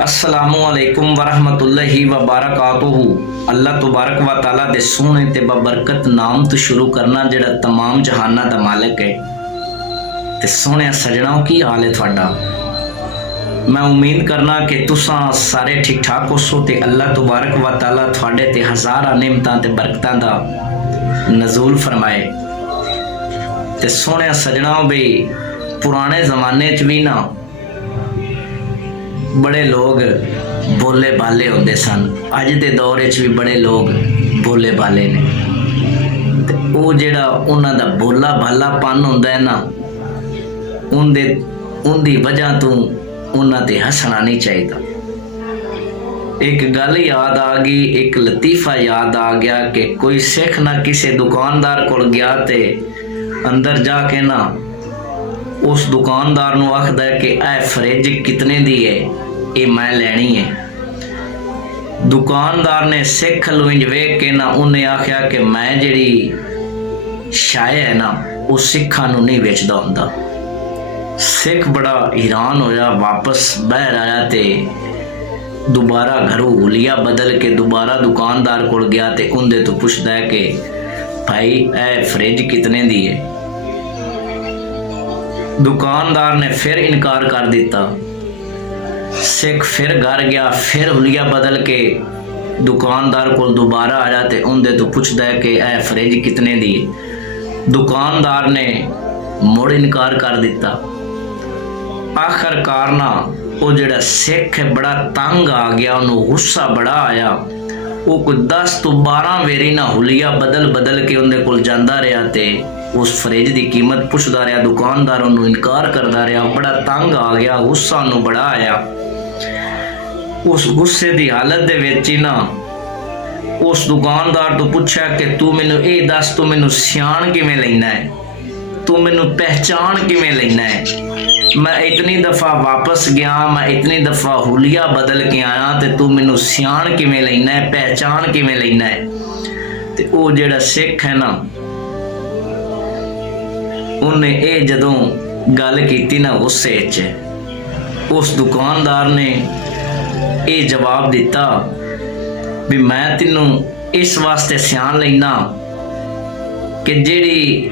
अस्सलामुअलैकुम वरहमतुल्लाहि वबरकातुहू। अल्लाह तबारक व तआला दे सोहने ते बबरकत नाम तो शुरू करना जिहड़ा तमाम जहाना दा मालिक है। ते सोहने सजनाओ की हाल है तुहाडा। मैं उम्मीद करना कि तुसां सारे ठीक ठाक होसो ते अल्लाह तबारक व तआला तुहाडे ते हज़ारां नेमतां ते बरकतां दा नज़ूल फरमाए। ते सोहने सजनाओ भी पुराने ज़माने च भी ना बड़े लोग भोले भाले होंदे सन। अज के दौर च भी बड़े लोग भोले भाले ने। ते वो जेड़ा उन्हां दा भोला भालापन हुंदा है ना, उनदी वजह तो उन्हां ते हसना नहीं चाहिए। एक गल याद आ गई, एक लतीफा याद आ गया कि कोई सिख ना किसी दुकानदार को गया ते अंदर जाके ना उस दुकानदार नूं आखदा है कि ए फ्रिज कितने दी है, ये मैं लैनी है। दुकानदार ने सिख नूं इंज वेख के ना उन्हें आख्या कि मैं जिहड़ी शाय है ना वो सिखां नूं नहीं वेचदा हुंदा। सिख बड़ा हैरान होया, वापस बाहर आया ते दोबारा घरों हुलिया बदल के दोबारा दुकानदार को गया ते उनदे तो पुछदा है कि भाई ए फ्रिज कितने दी है। दुकानदार ने फिर इनकार कर दिता। सिख फिर घर गया, फिर हुलिया बदल के दुकानदार को दोबारा आया ते उनदे तो पुछदा है कि ए फ्रिज कितने दी है। दुकानदार ने मुड़ इनकार कर दिता। आखिरकार ना वो जिहड़ा सिख है बड़ा तंग आ गया, उन्होंने गुस्सा बड़ा आया। वो कोई 10 तो 12 वेरी ना हुलिया बदल बदल के उनके कोल जांदा रहा ते उस फ्रिज की कीमत पुछदा रहा। दुकानदार उन्होंने इनकार करता रहा। बड़ा तंग आ गया, गुस्सा उन्होंने बड़ा आया। उस गुस्से की हालत दे विच ही ना उस दुकानदार तो पूछा कि तू मैनू ये दस, तू मैनू सियाण किवें लैना है, तू मैनू पहचान किवें लैना है। मैं इतनी दफ़ा वापस गया, मैं इतनी दफ़ा हुलिया बदल के आया ते तू मैनू सियाण किवें लैना है, पहचान किवें लैना है। ते वो जिहड़ा सिख है ना उन्हें ये जदों गल कीती ना गुस्से च, उस दुकानदार ने ये जवाब दिता भी मैं तेनू इस वास्ते सियाण लैना कि जिहड़ी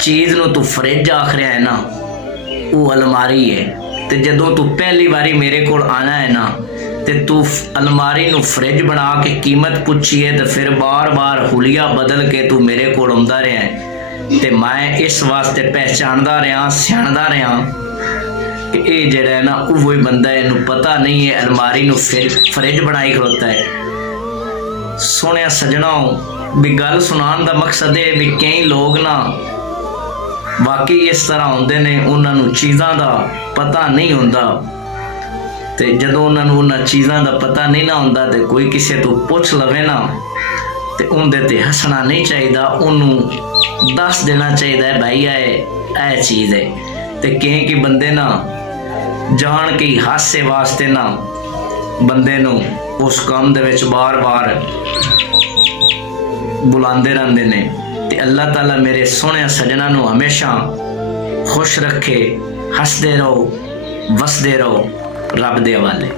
चीज़ नूं तू फ्रिज आख रहा है ना वो अलमारी है। ते जदों तू पहली बारी मेरे कोल आना है ना ते तू अलमारी नूं फ्रिज बना के कीमत पुछी है, तो फिर बार बार हुलिया बदल के तू मेरे कोल आउंदा रहा है। ते मैं इस वास्ते पहचानदा रहा, सियाणदा रहा कि ये जिहड़ा है ना वही बंदा है, इन्हूं पता नहीं है अलमारी नूं फ्रिज बनाई खड़ोता है। सुनिया सजनों भी गल सुनान दा मकसद है भी कई लोग ना वाकई इस तरह होंदे ने, उन्होंने चीज़ों का पता नहीं होंदा। ते जदों उन्होंने उन्हां चीज़ों का पता नहीं ना होंदा ते कोई किसी तो पुछ लवे ना ते उनदे ते हसना नहीं चाहिए, उन्होंने दस देना चाहिए भाई ए चीज़ है। ते कई बंदे ना जान के हासे वास्ते ना बंदे नूं उस काम दे विच बार बार बुलाते रहंदे ने। ते अल्लाह ताला मेरे सोहने सजना नूं हमेशा खुश रखे। हसदे रहो, वसदे रहो, रब दे हवाले।